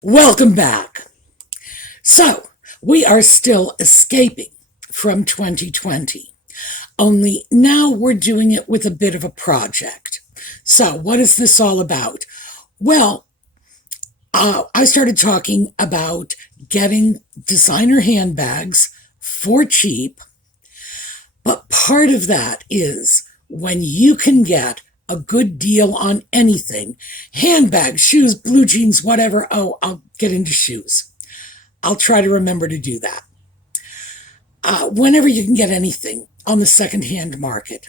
Welcome back. So, we are still escaping from 2020, only now we're doing it with a bit of a project. So, what is this all about? Well, I started talking about getting designer handbags for cheap, but part of that is when you can get a good deal on anything, handbags, shoes, blue jeans, whatever. Oh, I'll get into shoes. I'll try to remember to do that. Whenever you can get anything on the secondhand market,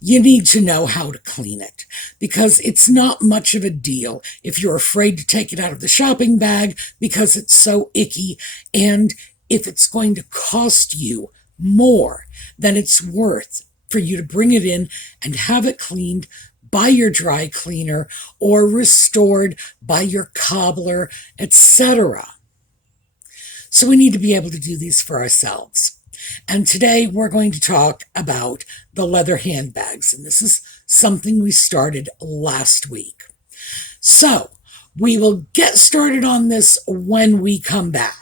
you need to know how to clean it because it's not much of a deal if you're afraid to take it out of the shopping bag because it's so icky, and if it's going to cost you more than it's worth for you to bring it in and have it cleaned by your dry cleaner or restored by your cobbler, etc. So we need to be able to do these for ourselves. And today we're going to talk about the leather handbags. And this is something we started last week. So we will get started on this when we come back.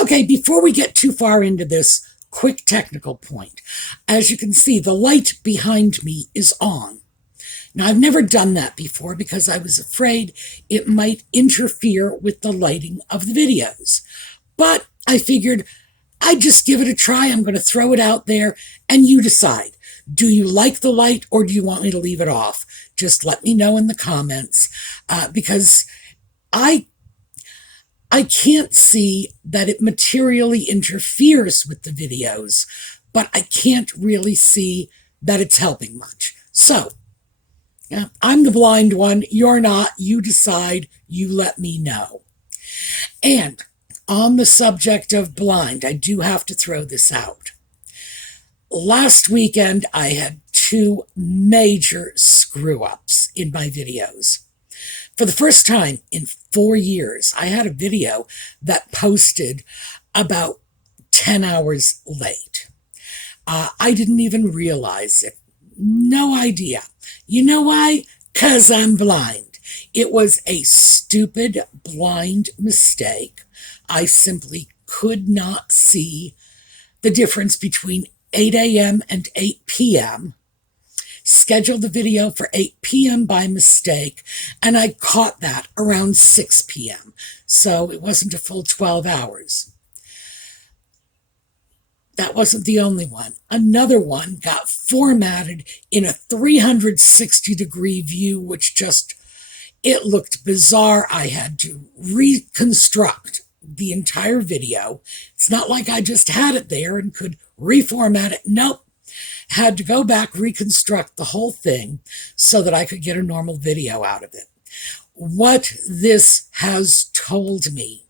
Okay, before we get too far into this, quick technical point. As you can see, the light behind me is on. Now, I've never done that before because I was afraid it might interfere with the lighting of the videos. But I figured I'd just give it a try. I'm going to throw it out there and you decide. Do you like the light or do you want me to leave it off? Just let me know in the comments because I can't see that it materially interferes with the videos, but I can't really see that it's helping much. So, I'm the blind one. You're not. You decide. You let me know. And on the subject of blind, I do have to throw this out. Last weekend, I had two major screw-ups in my videos. For the first time in 4 years, I had a video that posted about 10 hours late. I didn't even realize it. No idea. You know why? 'Cause I'm blind. It was a stupid blind mistake. I simply could not see the difference between 8 a.m. and 8 p.m., scheduled the video for 8 p.m. by mistake, and I caught that around 6 p.m. So it wasn't a full 12 hours. That wasn't the only one. Another one got formatted in a 360-degree view, which it looked bizarre. I had to reconstruct the entire video. It's not like I just had it there and could reformat it. Nope. Had to go back, reconstruct the whole thing so that I could get a normal video out of it. What this has told me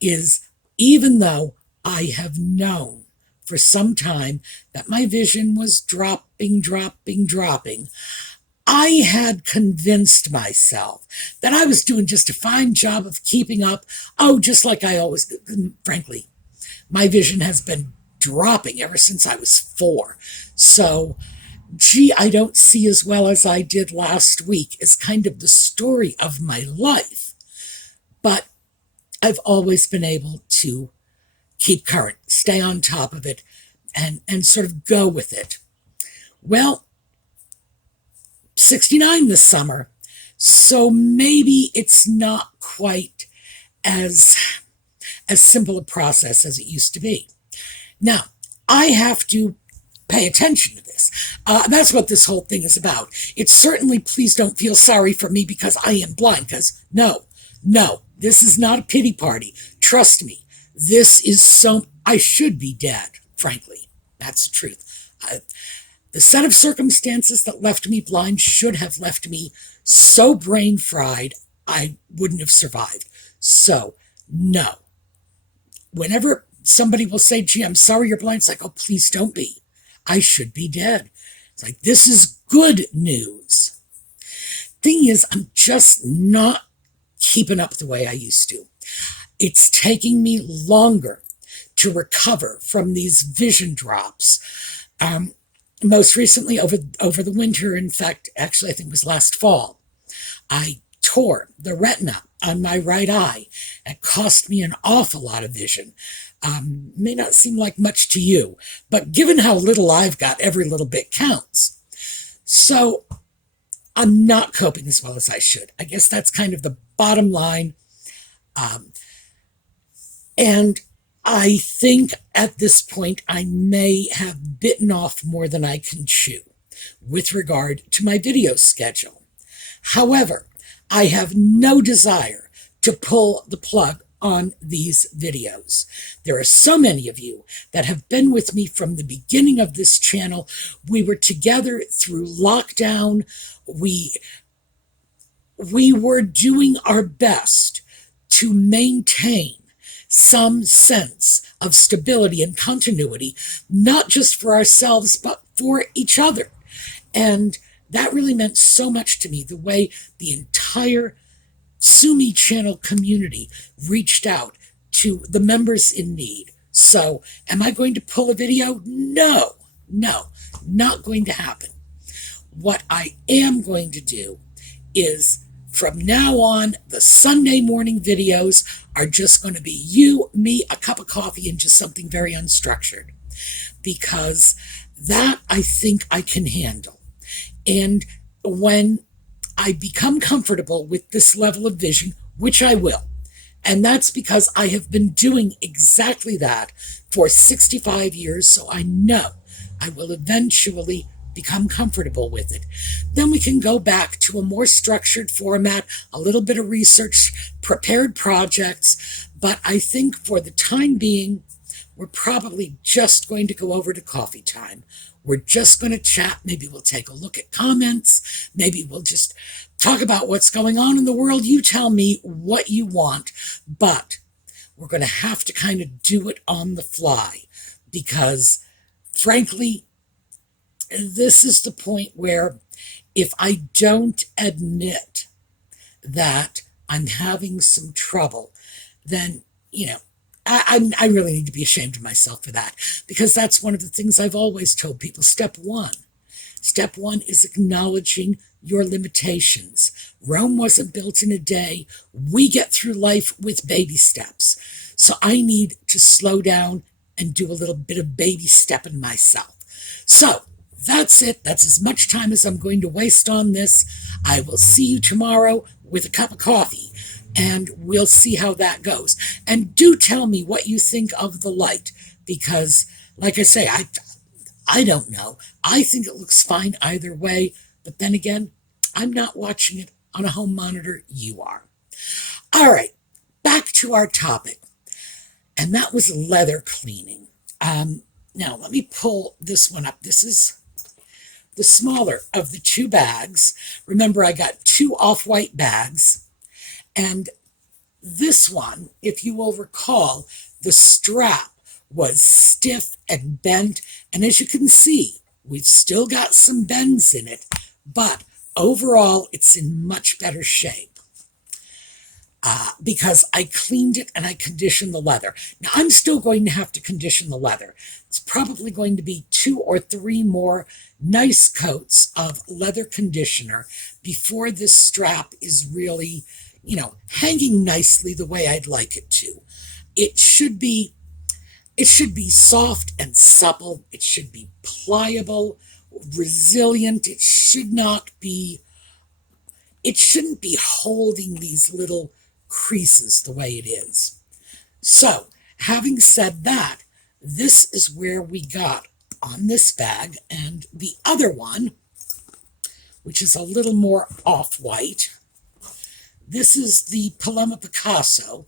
is, even though I have known for some time that my vision was dropping, I had convinced myself that I was doing just a fine job of keeping up. Oh, just like I always, frankly, my vision has been dropping ever since I was 4. So, I don't see as well as I did last week is kind of the story of my life. But I've always been able to keep current, stay on top of it, and sort of go with it. Well, 69 this summer, so maybe it's not quite as simple a process as it used to be. Now, I have to pay attention to this. That's what this whole thing is about. It's certainly, please don't feel sorry for me because I am blind, because no, this is not a pity party. Trust me, this is I should be dead, frankly. That's the truth. The set of circumstances that left me blind should have left me so brain fried I wouldn't have survived. So, no. Whenever somebody will say, gee, I'm sorry you're blind. It's like, oh, please don't be. I should be dead. It's like, this is good news. Thing is, I'm just not keeping up the way I used to. It's taking me longer to recover from these vision drops. Most recently, over the winter, in fact, actually, I think it was last fall, I tore the retina on my right eye. It cost me an awful lot of vision. May not seem like much to you, but given how little I've got, every little bit counts. So I'm not coping as well as I should. I guess that's kind of the bottom line. And I think at this point I may have bitten off more than I can chew with regard to my video schedule. However, I have no desire to pull the plug on these videos. There are so many of you that have been with me from the beginning of this channel. We were together through lockdown. We were doing our best to maintain some sense of stability and continuity, not just for ourselves, but for each other. And that really meant so much to me, the way the entire Sue Me channel community reached out to the members in need. So, am I going to pull a video? No, not going to happen. What I am going to do is, from now on, the Sunday morning videos are just going to be you, me, a cup of coffee, and just something very unstructured. Because that I think I can handle. And when I become comfortable with this level of vision, which I will, and that's because I have been doing exactly that for 65 years, so I know I will eventually become comfortable with it. Then we can go back to a more structured format, a little bit of research, prepared projects, but I think for the time being, we're probably just going to go over to coffee time. We're just going to chat. Maybe we'll take a look at comments. Maybe we'll just talk about what's going on in the world. You tell me what you want, but we're going to have to kind of do it on the fly because, frankly, this is the point where if I don't admit that I'm having some trouble, then, I really need to be ashamed of myself for that, because that's one of the things I've always told people. Step one is acknowledging your limitations. Rome wasn't built in a day. We get through life with baby steps. So I need to slow down and do a little bit of baby stepping myself. So that's it. That's as much time as I'm going to waste on this. I will see you tomorrow with a cup of coffee, and we'll see how that goes. And do tell me what you think of the light, because, like I say, I don't know. I think it looks fine either way, but then again, I'm not watching it on a home monitor. You are. All right, back to our topic, and that was leather cleaning. Now, let me pull this one up. This is the smaller of the two bags. Remember, I got two off-white bags. And this one, if you will recall, the strap was stiff and bent. And as you can see, we've still got some bends in it, but overall, it's in much better shape. Because I cleaned it and I conditioned the leather. Now, I'm still going to have to condition the leather. It's probably going to be 2 or 3 more nice coats of leather conditioner before this strap is really, hanging nicely the way I'd like it to. It should be soft and supple. It should be pliable, resilient. It shouldn't be holding these little creases the way it is. So, having said that, this is where we got on this bag, and the other one, which is a little more off-white, this is the Paloma Picasso,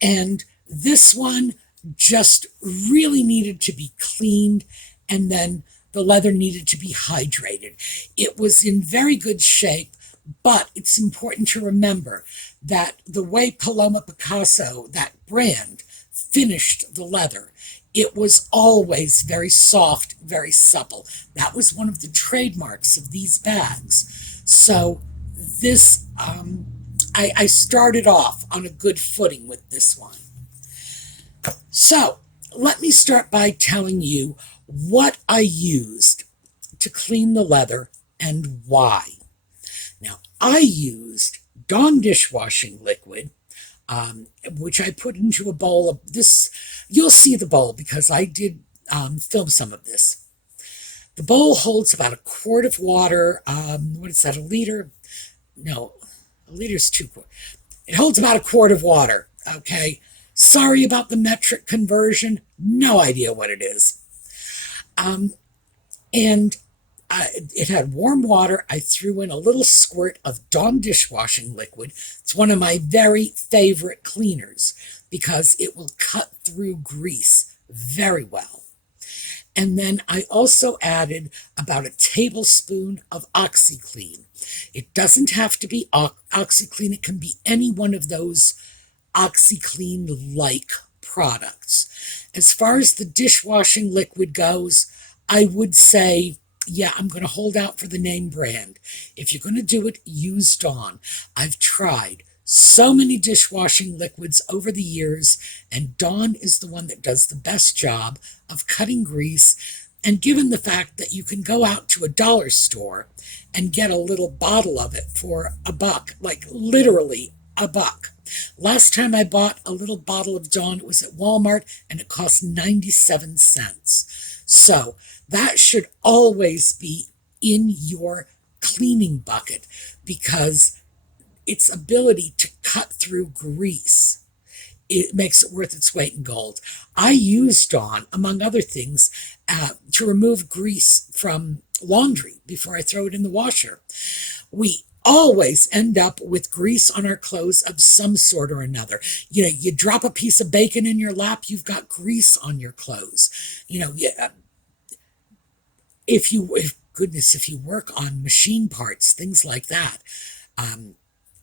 and this one just really needed to be cleaned, and then the leather needed to be hydrated. It was in very good shape, but it's important to remember that the way Paloma Picasso, that brand, finished the leather. It was always very soft, very supple. That was one of the trademarks of these bags. So this, I started off on a good footing with this one. So let me start by telling you what I used to clean the leather and why. Now, I used Dawn dishwashing liquid, which I put into a bowl of this. You'll see the bowl because I did film some of this. The bowl holds about a quart of water. What is that, a liter? No, a liter's 2 quarts. It holds about a quart of water, okay? Sorry about the metric conversion. No idea what it is. It had warm water. I threw in a little squirt of Dawn dishwashing liquid. It's one of my very favorite cleaners because it will cut through grease very well. And then I also added about a tablespoon of OxiClean. It doesn't have to be OxiClean. It can be any one of those OxiClean-like products. As far as the dishwashing liquid goes, I would say, yeah, I'm going to hold out for the name brand. If you're going to do it, use Dawn. I've tried so many dishwashing liquids over the years, and Dawn is the one that does the best job of cutting grease. And given the fact that you can go out to a dollar store and get a little bottle of it for $1, like literally $1. Last time I bought a little bottle of Dawn, it was at Walmart, and it cost 97 cents. So that should always be in your cleaning bucket because its ability to cut through grease, it makes it worth its weight in gold. I use Dawn, among other things, to remove grease from laundry before I throw it in the washer. We always end up with grease on our clothes of some sort or another. You know, you drop a piece of bacon in your lap, you've got grease on your clothes. You know, if you work on machine parts, things like that. And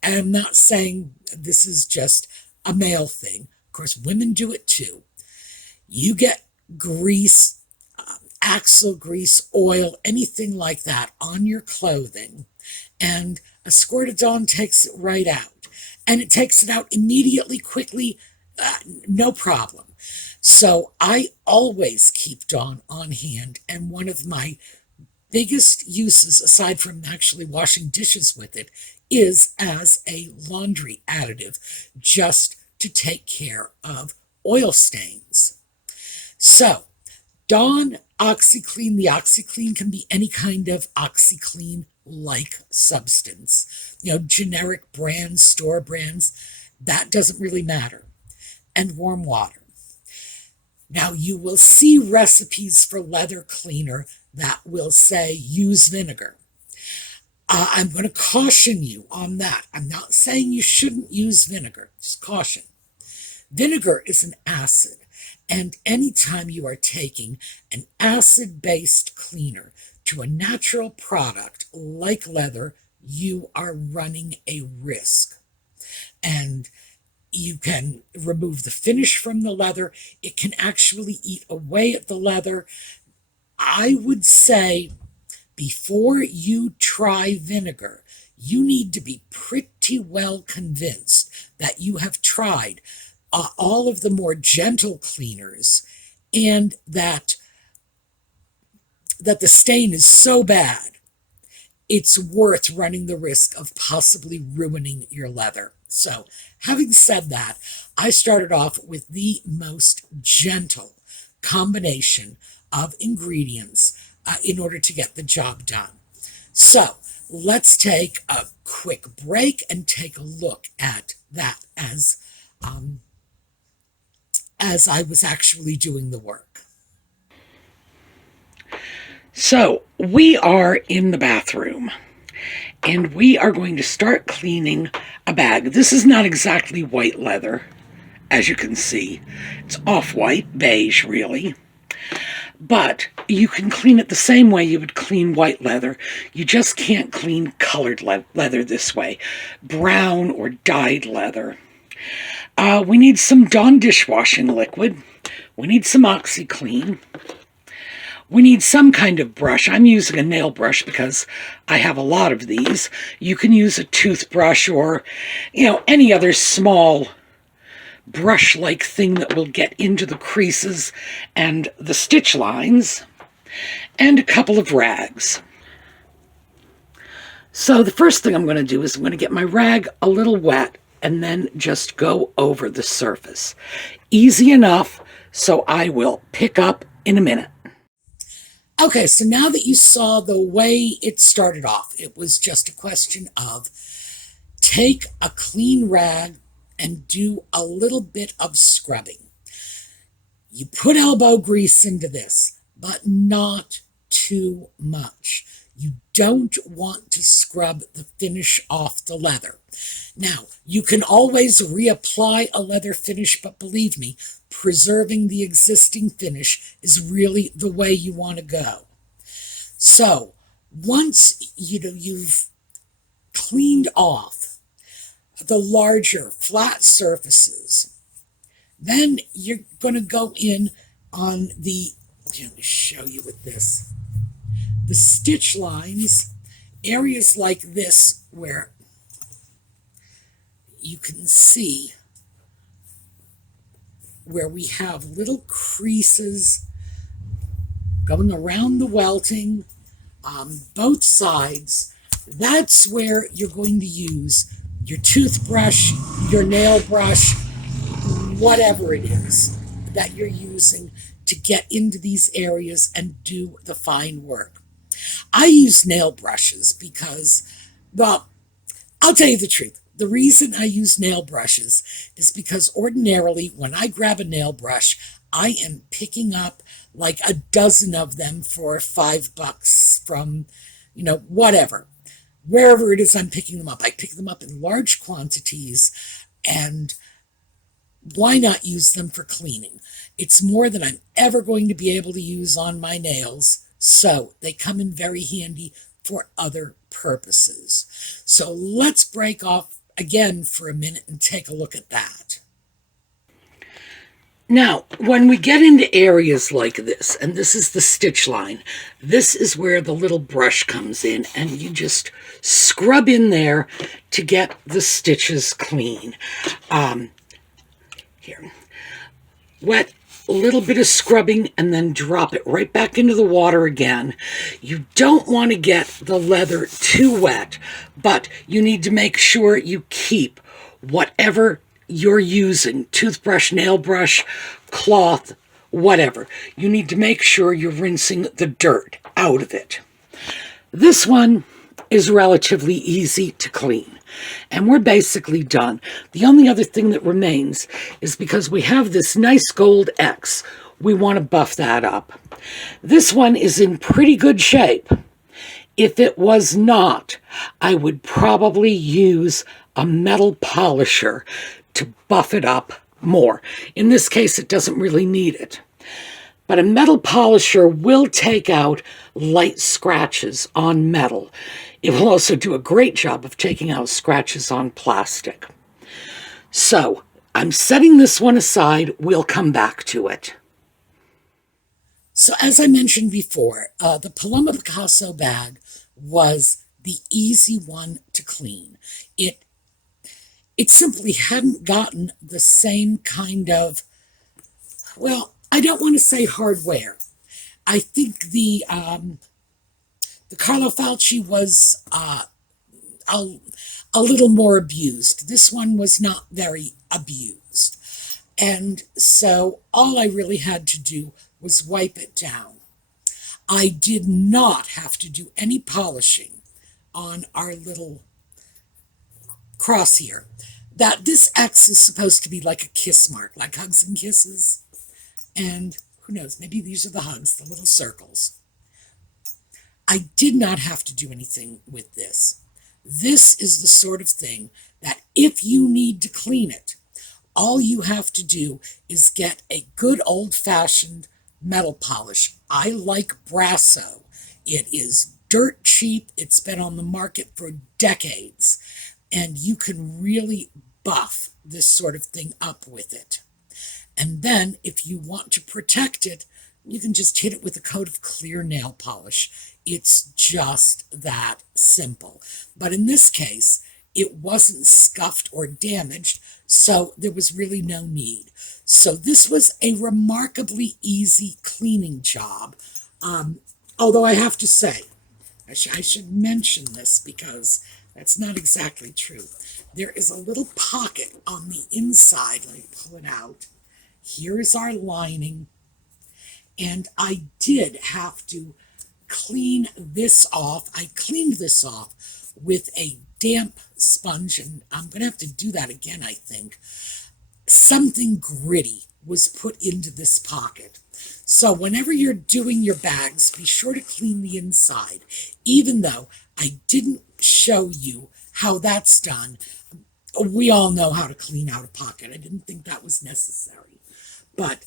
I'm not saying this is just a male thing. Of course, women do it too. You get grease, axle grease, oil, anything like that on your clothing, and a squirt of Dawn takes it right out. And it takes it out immediately, quickly, no problem. So I always keep Dawn on hand, and one of my biggest uses, aside from actually washing dishes with it, is as a laundry additive, just to take care of oil stains. So, Dawn OxiClean, the OxiClean can be any kind of OxiClean-like substance. You know, generic brands, store brands, that doesn't really matter. And warm water. Now, you will see recipes for leather cleaner that will say use vinegar. I'm going to caution you on that. I'm not saying you shouldn't use vinegar, just caution. Vinegar is an acid, and anytime you are taking an acid-based cleaner to a natural product like leather, you are running a risk. And you can remove the finish from the leather. It can actually eat away at the leather. I would say before you try vinegar, you need to be pretty well convinced that you have tried all of the more gentle cleaners and that the stain is so bad, it's worth running the risk of possibly ruining your leather. So, having said that, I started off with the most gentle combination of ingredients in order to get the job done. So, let's take a quick break and take a look at that as I was actually doing the work. So, we are in the bathroom, and we are going to start cleaning a bag. This is not exactly white leather, as you can see. It's off-white, beige, really. But you can clean it the same way you would clean white leather. You just can't clean colored leather this way. Brown or dyed leather. We need some Dawn dishwashing liquid. We need some OxyClean. We need some kind of brush. I'm using a nail brush because I have a lot of these. You can use a toothbrush or, any other small brush-like thing that will get into the creases and the stitch lines. And a couple of rags. So the first thing I'm going to do is I'm going to get my rag a little wet and then just go over the surface. Easy enough, so I will pick up in a minute. Okay, so now that you saw the way it started off, it was just a question of take a clean rag and do a little bit of scrubbing. You put elbow grease into this, but not too much. You don't want to scrub the finish off the leather. Now, you can always reapply a leather finish, but believe me, preserving the existing finish is really the way you want to go. So, once you've cleaned off the larger flat surfaces, then you're going to go in on let me show you with this. The stitch lines, areas like this where you can see where we have little creases going around the welting on both sides. That's where you're going to use your toothbrush, your nail brush, whatever it is that you're using to get into these areas and do the fine work. I use nail brushes because, well, I'll tell you the truth. The reason I use nail brushes is because ordinarily when I grab a nail brush, I am picking up like a dozen of them for $5 from, whatever. Wherever it is I'm picking them up. I pick them up in large quantities, and why not use them for cleaning? It's more than I'm ever going to be able to use on my nails, so they come in very handy for other purposes. So let's break off again for a minute and take a look at that. Now, when we get into areas like this, and this is the stitch line, this is where the little brush comes in, and you just scrub in there to get the stitches clean. Here, wet, a little bit of scrubbing, and then drop it right back into the water again. You don't want to get the leather too wet, but you need to make sure you keep whatever you're using, toothbrush, nail brush, cloth, whatever. You need to make sure you're rinsing the dirt out of it. This one is relatively easy to clean, and we're basically done. The only other thing that remains is because we have this nice gold X, we want to buff that up. This one is in pretty good shape. If it was not, I would probably use a metal polisher to buff it up more. In this case, it doesn't really need it. But a metal polisher will take out light scratches on metal. It will also do a great job of taking out scratches on plastic. So, I'm setting this one aside. We'll come back to it. So, as I mentioned before, the Paloma Picasso bag was the easy one to clean. It simply hadn't gotten the same kind of, well, I don't want to say hardware. I think the Carlo Falci was a little more abused. This one was not very abused. And so all I really had to do was wipe it down. I did not have to do any polishing on our little cross here. That this X is supposed to be like a kiss mark, like hugs and kisses. And who knows, maybe these are the hugs, the little circles. I did not have to do anything with this. This is the sort of thing that if you need to clean it, all you have to do is get a good old-fashioned metal polish. I like Brasso. It is dirt cheap. It's been on the market for decades. And you can really buff this sort of thing up with it. And then if you want to protect it, you can just hit it with a coat of clear nail polish. It's just that simple. But in this case, it wasn't scuffed or damaged, so there was really no need. So this was a remarkably easy cleaning job. Although I have to say, I should mention this because that's not exactly true. There is a little pocket on the inside. Let me pull it out. Here is our lining. And I did have to clean this off. I cleaned this off with a damp sponge, and I'm going to have to do that again, I think. Something gritty was put into this pocket. So whenever you're doing your bags, be sure to clean the inside. Even though I didn't show you how that's done, we all know how to clean out a pocket. I didn't think that was necessary. But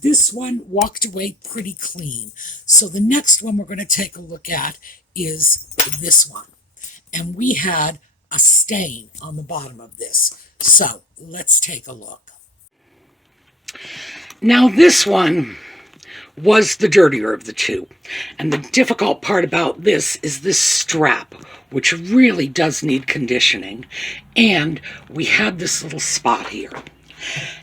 this one walked away pretty clean. So the next one we're going to take a look at is this one. And we had a stain on the bottom of this. So let's take a look. Now this one was the dirtier of the two. And the difficult part about this is this strap, which really does need conditioning. And we had this little spot here.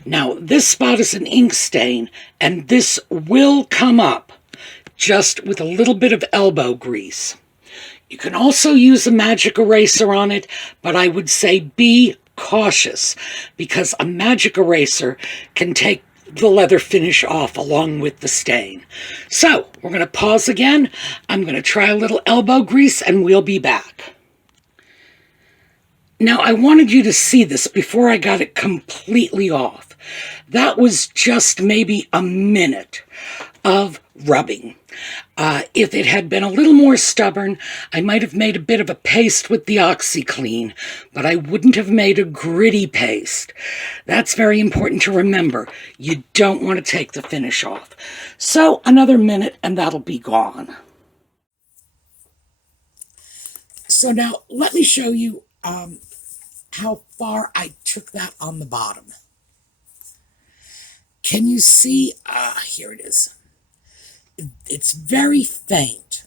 Now, this spot is an ink stain, and this will come up just with a little bit of elbow grease. You can also use a magic eraser on it, but I would say be cautious, because a magic eraser can take the leather finish off along with the stain. So, we're going to pause again. I'm going to try a little elbow grease, and we'll be back. Now, I wanted you to see this before I got it completely off. That was just maybe a minute of rubbing. If it had been a little more stubborn, I might have made a bit of a paste with the OxyClean, but I wouldn't have made a gritty paste. That's very important to remember. You don't want to take the finish off. So, another minute and that'll be gone. So now, let me show you how far I took that on the bottom. Can you see? Here it is. It's very faint.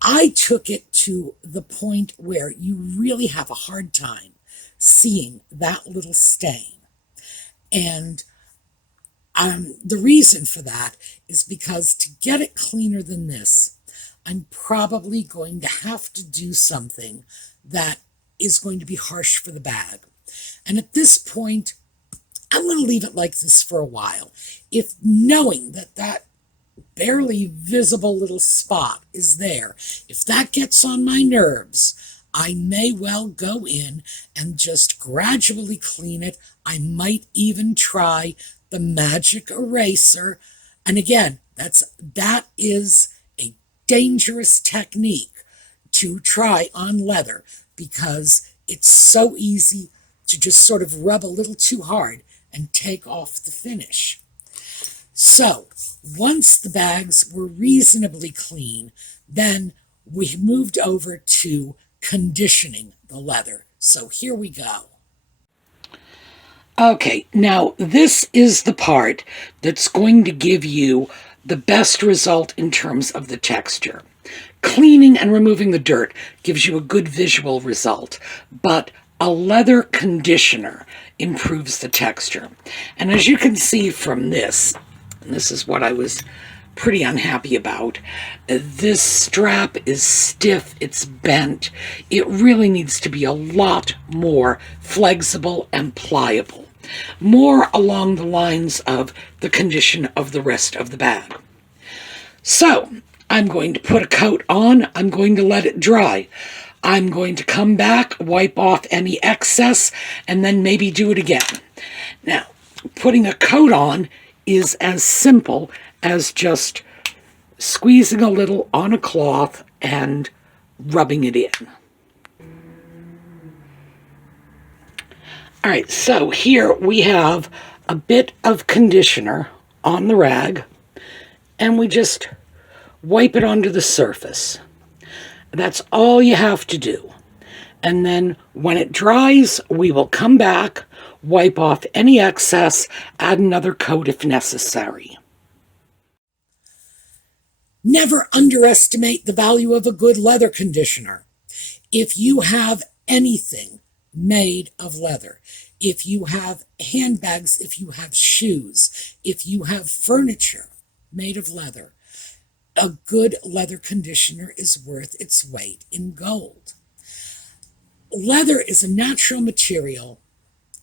I took it to the point where you really have a hard time seeing that little stain. And the reason for that is because to get it cleaner than this, I'm probably going to have to do something that is going to be harsh for the bag. And at this point, I'm going to leave it like this for a while. If knowing that that barely visible little spot is there, if that gets on my nerves, I may well go in and just gradually clean it. I might even try the magic eraser. And again, that is a dangerous technique to try on leather, because it's so easy to just sort of rub a little too hard and take off the finish. So, once the bags were reasonably clean, then we moved over to conditioning the leather. So here we go. Okay, now this is the part that's going to give you the best result in terms of the texture. Cleaning and removing the dirt gives you a good visual result, but a leather conditioner improves the texture. And as you can see from this, and this is what I was pretty unhappy about, this strap is stiff, it's bent. It really needs to be a lot more flexible and pliable, more along the lines of the condition of the rest of the bag. So, I'm going to put a coat on, I'm going to let it dry. I'm going to come back, wipe off any excess, and then maybe do it again. Now, putting a coat on is as simple as just squeezing a little on a cloth and rubbing it in. All right, so here we have a bit of conditioner on the rag, and we just wipe it onto the surface. That's all you have to do. And then when it dries, we will come back, wipe off any excess, add another coat if necessary. Never underestimate the value of a good leather conditioner. If you have anything made of leather, if you have handbags, if you have shoes, if you have furniture made of leather, a good leather conditioner is worth its weight in gold. Leather is a natural material.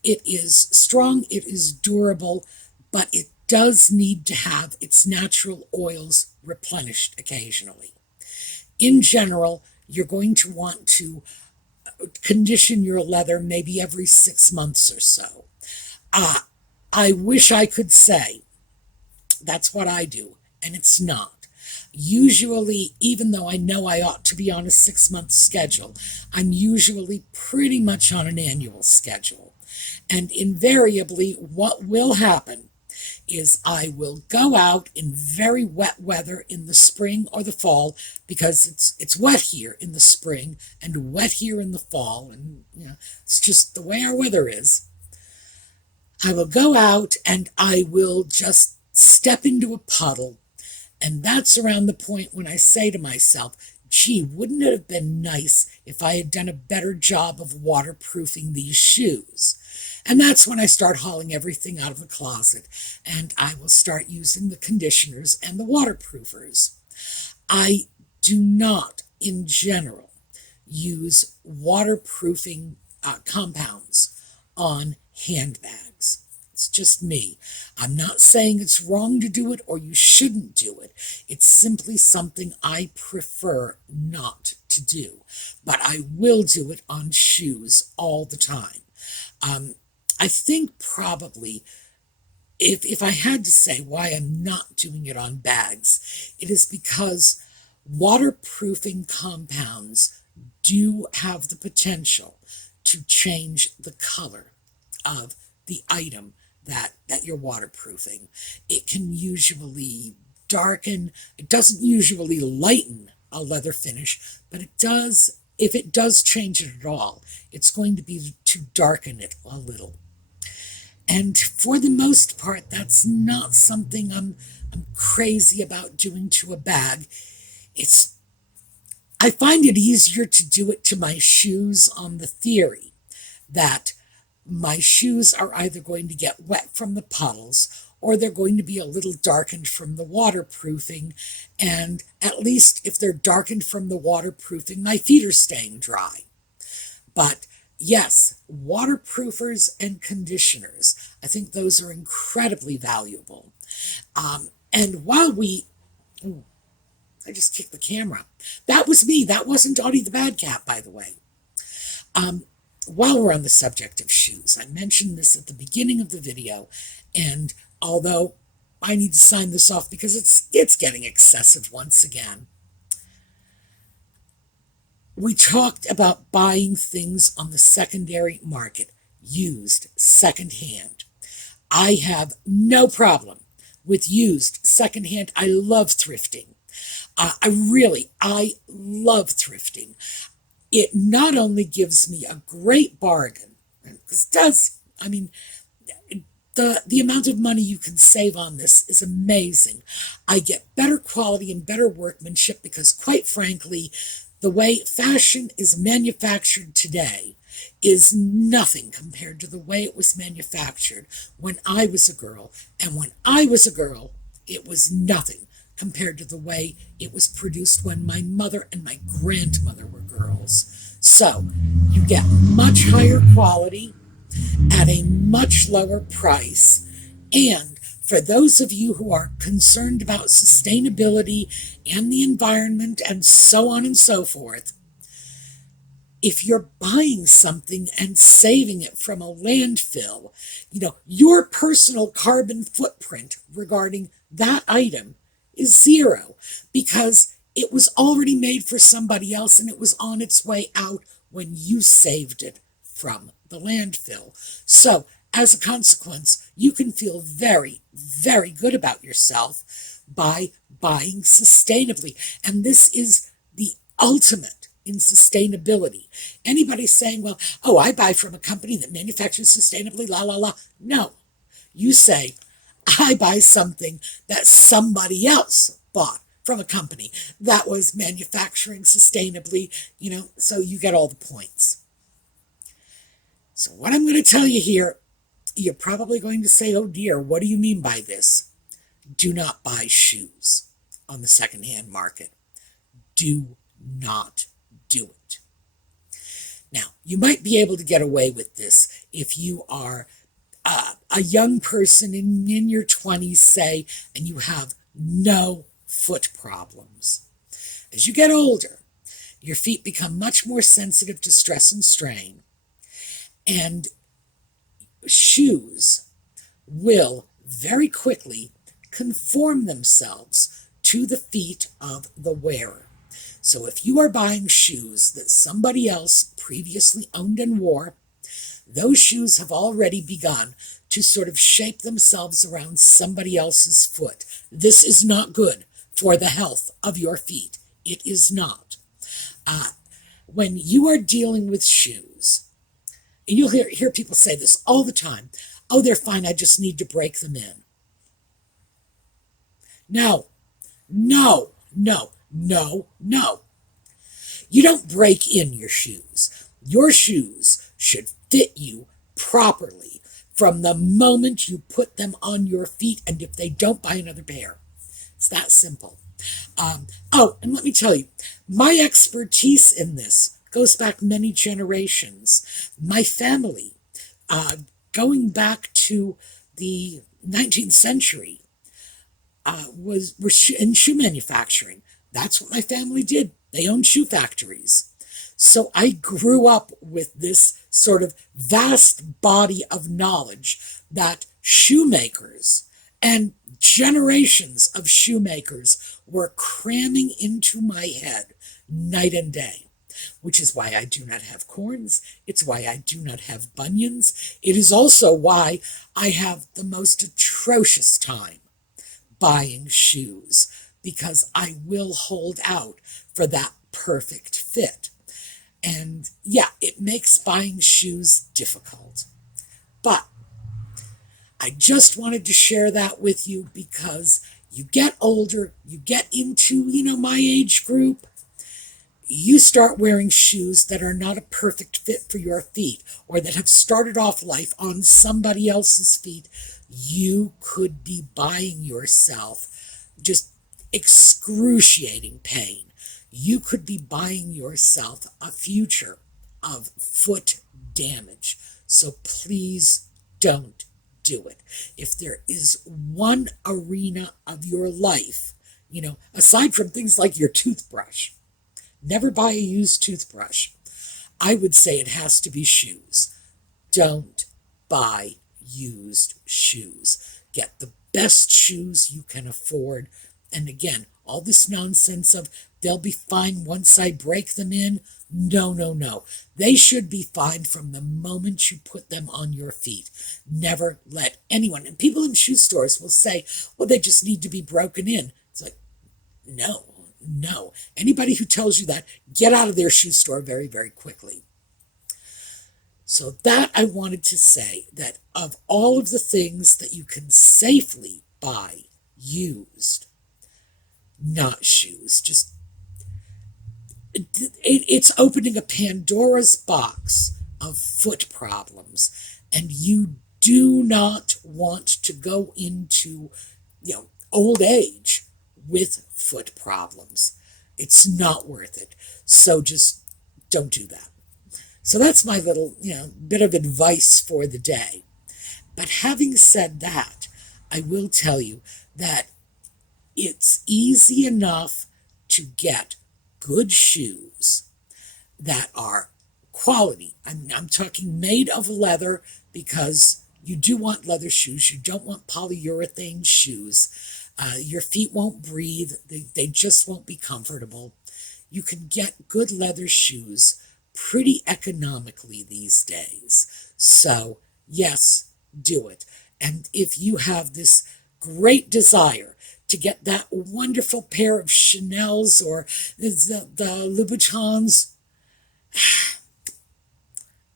It is strong, it is durable, but it does need to have its natural oils replenished occasionally. In general, you're going to want to condition your leather maybe every 6 months or so. I wish I could say that's what I do, and it's not. Usually, even though I know I ought to be on a 6-month schedule, I'm usually pretty much on an annual schedule. And invariably, what will happen is I will go out in very wet weather in the spring or the fall, because it's wet here in the spring and wet here in the fall, and it's just the way our weather is. I will go out and I will just step into a puddle, and that's around the point when I say to myself, gee, wouldn't it have been nice if I had done a better job of waterproofing these shoes? And that's when I start hauling everything out of the closet, and I will start using the conditioners and the waterproofers. I do not, in general, use waterproofing compounds on handbags. It's just me. I'm not saying it's wrong to do it or you shouldn't do it. It's simply something I prefer not to do. But I will do it on shoes all the time. I think probably, if I had to say why I'm not doing it on bags, it is because waterproofing compounds do have the potential to change the color of the item that you're waterproofing. It can usually darken. It doesn't usually lighten a leather finish, but it does. If it does change it at all, it's going to be to darken it a little. And for the most part, that's not something I'm crazy about doing to a bag. I find it easier to do it to my shoes on the theory that my shoes are either going to get wet from the puddles or they're going to be a little darkened from the waterproofing. And at least if they're darkened from the waterproofing, my feet are staying dry. But yes, waterproofers and conditioners, I think those are incredibly valuable. And while I just kicked the camera. That was me. That wasn't Audie the Bad Cat, by the way. While we're on the subject of shoes, I mentioned this at the beginning of the video, and although I need to sign this off because it's getting excessive once again, we talked about buying things on the secondary market, used, secondhand. I have no problem with used, secondhand. I love thrifting. I love thrifting. It not only gives me a great bargain, because it does, I mean, the amount of money you can save on this is amazing. I get better quality and better workmanship because, quite frankly, the way fashion is manufactured today is nothing compared to the way it was manufactured when I was a girl. And when I was a girl, it was nothing compared to the way it was produced when my mother and my grandmother were girls. So you get much higher quality at a much lower price. And for those of you who are concerned about sustainability and the environment and so on and so forth, if you're buying something and saving it from a landfill, your personal carbon footprint regarding that item is zero because it was already made for somebody else and it was on its way out when you saved it from the landfill. So, as a consequence, you can feel very, very good about yourself by buying sustainably. And this is the ultimate in sustainability. Anybody saying, well, oh, I buy from a company that manufactures sustainably, la, la, la. No. You say, I buy something that somebody else bought from a company that was manufacturing sustainably, so you get all the points. So what I'm going to tell you here, you're probably going to say, oh dear, what do you mean by this? Do not buy shoes on the secondhand market. Do not do it. Now, you might be able to get away with this if you are a young person in your 20s, say, and you have no foot problems. As you get older, your feet become much more sensitive to stress and strain, and shoes will very quickly conform themselves to the feet of the wearer. So if you are buying shoes that somebody else previously owned and wore, those shoes have already begun to sort of shape themselves around somebody else's foot. This is not good for the health of your feet. It is not. When you are dealing with shoes, and you'll hear people say this all the time, oh, they're fine, I just need to break them in. No. You don't break in your shoes. Your shoes should fit you properly from the moment you put them on your feet, and if they don't, buy another pair. It's that simple. And let me tell you, my expertise in this goes back many generations. My family, going back to the 19th century, were in shoe manufacturing. That's what my family did. They owned shoe factories. So I grew up with this sort of vast body of knowledge that shoemakers and generations of shoemakers were cramming into my head night and day, which is why I do not have corns. It's why I do not have bunions. It is also why I have the most atrocious time buying shoes, because I will hold out for that perfect fit. And yeah, it makes buying shoes difficult. But I just wanted to share that with you because you get older, you get into, my age group, you start wearing shoes that are not a perfect fit for your feet or that have started off life on somebody else's feet. You could be buying yourself just excruciating pain. You could be buying yourself a future of foot damage. So please don't do it. If there is one arena of your life, aside from things like your toothbrush, never buy a used toothbrush. I would say it has to be shoes. Don't buy used shoes. Get the best shoes you can afford. And again, all this nonsense of they'll be fine once I break them in. No. They should be fine from the moment you put them on your feet. Never let anyone, and people in shoe stores will say, well, they just need to be broken in. It's like, no. Anybody who tells you that, get out of their shoe store very, very quickly. So that I wanted to say, that of all of the things that you can safely buy used, not shoes, just it's opening a Pandora's box of foot problems, and you do not want to go into old age with foot problems. It's not worth it. So just don't do that. So that's my little bit of advice for the day. But having said that, I will tell you that it's easy enough to get good shoes that are quality. I'm talking made of leather, because you do want leather shoes. You don't want polyurethane shoes. Your feet won't breathe. They just won't be comfortable. You can get good leather shoes pretty economically these days. So yes, do it. And if you have this great desire to get that wonderful pair of Chanel's or the Louboutins,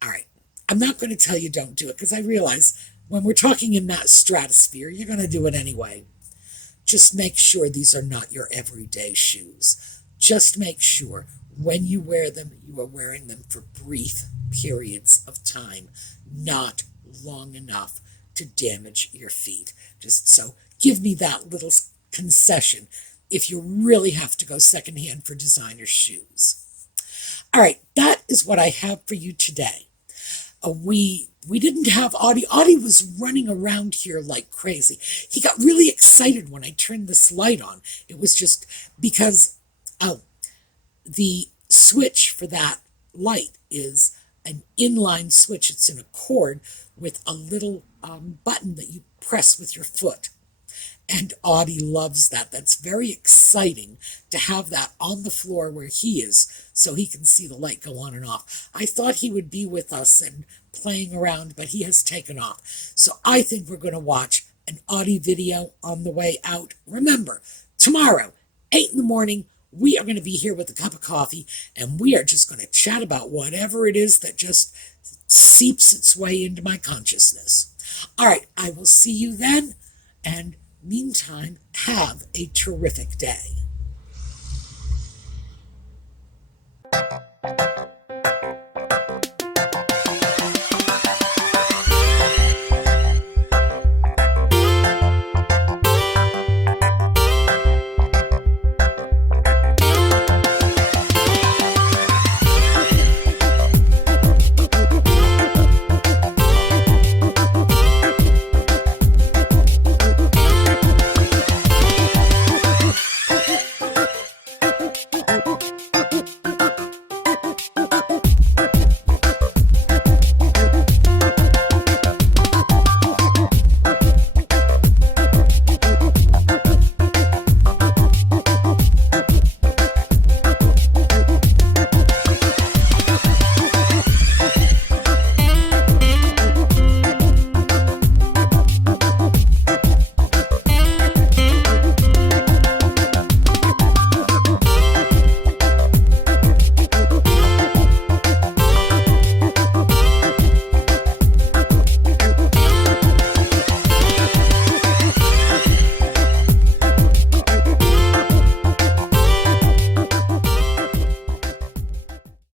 All right. I'm not going to tell you don't do it because I realize when we're talking in that stratosphere, you're going to do it anyway. Just make sure these are not your everyday shoes. Just make sure when you wear them, you are wearing them for brief periods of time, not long enough to damage your feet. Just so give me that little concession if you really have to go secondhand for designer shoes. All right, that is what I have for you today. We didn't have Audie. Audie was running around here like crazy. He got really excited when I turned this light on. It was just because the switch for that light is an inline switch. It's in a cord with a little button that you press with your foot. And Audie loves that. That's very exciting to have that on the floor where he is so he can see the light go on and off. I thought he would be with us and playing around, but he has taken off. So I think we're going to watch an Audie video on the way out. Remember, tomorrow, 8 in the morning, we are going to be here with a cup of coffee, and we are just going to chat about whatever it is that just seeps its way into my consciousness. All right, I will see you then, and meantime, have a terrific day.